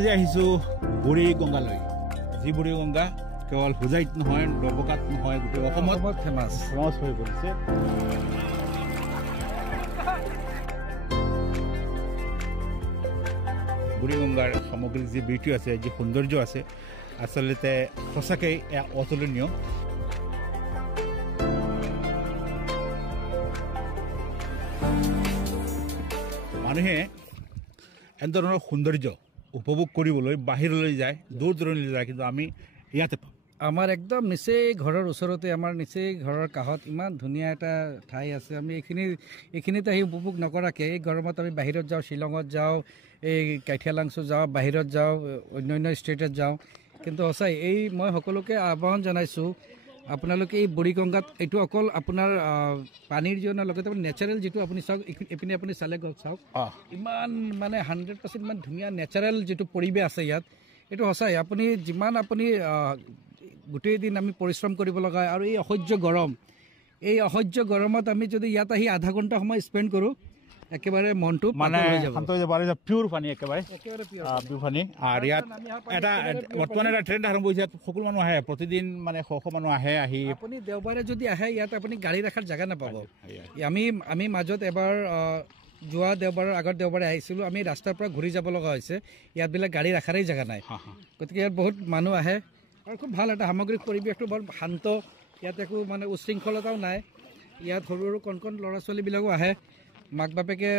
আজি আহিছোঁ বুঢ়ী গংগালৈ। যি বুঢ়ী গংগা কেৱল হোজাইত নহয়, ডবকাত নহয়, গোটেই অসমত ফেমাছ হৈ পৰিছে। বুঢ়ী গংগাৰ সামগ্ৰিক যি বিউটি আছে, যি সৌন্দৰ্য আছে, আচলতে সঁচাকৈ এয়া অতুলনীয়। মানুহে এনেধৰণৰ সৌন্দৰ্য উপভোগ কৰিবলৈ বাহিৰলৈ যায়, দূৰ দূৰণিলৈ যায়, কিন্তু আমি ইয়াতে পাওঁ। আমাৰ একদম নিচেই ঘৰৰ ওচৰতে, আমাৰ নিচেই ঘৰৰ কাষত ইমান ধুনীয়া এটা ঠাই আছে। আমি এইখিনিত আহি উপভোগ নকৰাকৈ এই গৰমত আমি বাহিৰত যাওঁ, শ্বিলঙত যাওঁ, এই কাঠিয়ালাংচু যাওঁ, বাহিৰত যাওঁ, অন্যান্য ষ্টেটত যাওঁ। কিন্তু সঁচাই মই সকলোকে আহ্বান জনাইছোঁ, আপোনালোকে এই বুঢ়ী গংগাত এইটো অকল আপোনাৰ পানীৰ জন্য লগতে নেচাৰেল যিটো আপুনি চাওক, এইপিনে আপুনি চালে চাওক ইমান মানে 100% ইমান ধুনীয়া নেচাৰেল যিটো পৰিৱেশ আছে ইয়াত, এইটো সঁচাই আপুনি যিমান আপুনি গোটেই দিন আমি পৰিশ্ৰম কৰিব লগা হয় আৰু এই অসহ্য গৰমত আমি যদি ইয়াত আহি আধা ঘণ্টা সময় স্পেণ্ড কৰোঁ, একেবাৰে মনটো মানে শান্ত হৈ যাব। পিয়ৰ পানী, একেবাৰে পিয়ৰ পানী। আৰু ইয়াত এটা বৰ্তমান এটা ট্ৰেণ্ড আৰম্ভ হৈছে, ইয়াত সকলো মানুহ আহে, প্ৰতিদিন মানে শ মানুহ আহে। আপুনি দেওবাৰে যদি আহে ইয়াত আপুনি গাড়ী ৰখাৰ জেগা নাপাব। আমি মাজত এবাৰ যোৱা দেওবাৰৰ আগত দেওবাৰে আহিছিলোঁ, আমি ৰাস্তাৰ পৰা ঘূৰি যাব লগা হৈছে, ইয়াত বিলাক গাড়ী ৰখাৰেই জেগা নাই। গতিকে ইয়াত বহুত মানুহ আহে আৰু খুব ভাল এটা সামগ্ৰিক পৰিৱেশটো বৰ শান্ত। ইয়াত একো মানে উশৃংখলতাও নাই। ইয়াত সৰু সৰু কণ ল'ৰা ছোৱালীবিলাকো আহে, মাক বাপেকে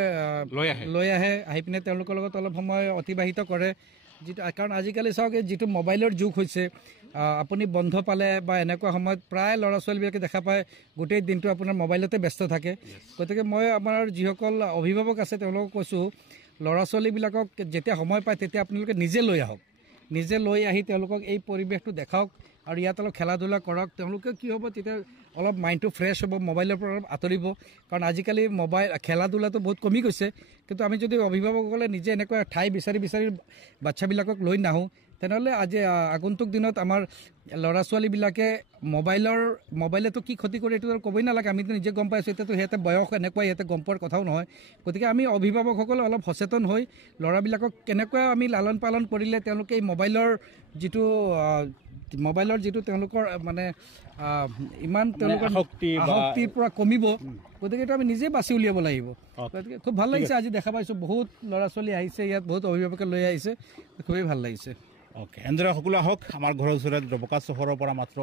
লৈ আহে, আহি পিনে তেওঁলোকৰ লগত অলপ সময় অতিবাহিত কৰে। কাৰণ আজিকালি চাওক, যিটো মোবাইলৰ যুগ হৈছে, আপুনি বন্ধ পালে বা এনেকুৱা সময়ত প্ৰায় ল'ৰা ছোৱালীবিলাকে দেখা পায় গোটেই দিনটো আপোনাৰ মোবাইলতে ব্যস্ত থাকে। গতিকে মই আমাৰ যিসকল অভিভাৱক আছে তেওঁলোকক কৈছোঁ, ল'ৰা ছোৱালীবিলাকক যেতিয়া সময় পায় তেতিয়া আপোনালোকে নিজে লৈ আহক, নিজে লৈ আহি তেওঁলোকক এই পৰিৱেশটো দেখাওক আৰু ইয়াত অলপ খেলা ধূলা কৰক। তেওঁলোকে কি হ'ব, তেতিয়া অলপ মাইণ্ডটো ফ্ৰেছ হ'ব, মোবাইলৰ পৰা অলপ আঁতৰিব। কাৰণ আজিকালি খেলা ধূলাটো বহুত কমি গৈছে। কিন্তু আমি যদি অভিভাৱকসকলে নিজে এনেকুৱা ঠাই বিচাৰি বাচ্ছাবিলাকক লৈ নাহোঁ, তেনেহ'লে আজি আগন্তুক দিনত আমাৰ ল'ৰা ছোৱালীবিলাকে মোবাইলেতো কি ক্ষতি কৰে এইটো ক'বই নালাগে, আমিতো নিজে গম পাইছোঁ। এতিয়াতো সিহঁতে বয়স এনেকুৱা, সিহঁতে গম পোৱাৰ কথাও নহয়। গতিকে আমি অভিভাৱকসকলে অলপ সচেতন হৈ ল'ৰাবিলাকক কেনেকুৱা আমি লালন পালন কৰিলে তেওঁলোকে এই মোবাইলৰ যিটো তেওঁলোকৰ মানে ইমান তেওঁলোকৰ আসক্তিৰ পৰা কমিব। গতিকে এইটো আমি নিজে বাছি উলিয়াব লাগিব। গতিকে খুব ভাল লাগিছে, আজি দেখা পাইছোঁ বহুত ল'ৰা ছোৱালী আহিছে, ইয়াত বহুত অভিভাৱকে লৈ আহিছে, খুবেই ভাল লাগিছে। অ'কে, এনেদৰে সকলো আহক। আমাৰ ঘৰৰ ওচৰত ডবকা চহৰৰ পৰা মাত্ৰ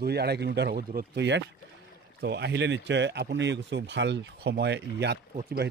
2-2.5 কিলোমিটাৰ হ'ব দূৰত্ব ইয়াৰ। তো আহিলে নিশ্চয় আপুনি কিছু ভাল সময় ইয়াত অতিবাহিত